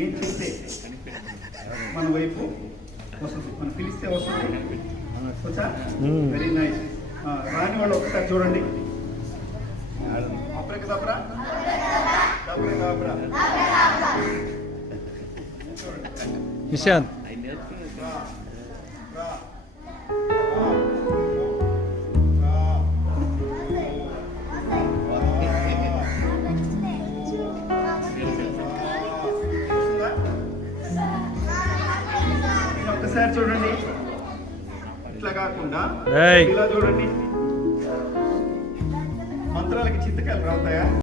ఏం చెప్తే మన వైపు వస్తుంది, మనం పిలిస్తే వస్తుంది. వచ్చా? Very nice. రాని వాళ్ళు ఒకసారి చూడండి. అప్పుడే దబ్రా దబ్రా దబ్రా నిశాంత్ ఒకసారి చూడండి, ఇట్లా కాకుండా ఇలా చూడండి. మంత్రాలకి చింతకాయలు రావుతాయా?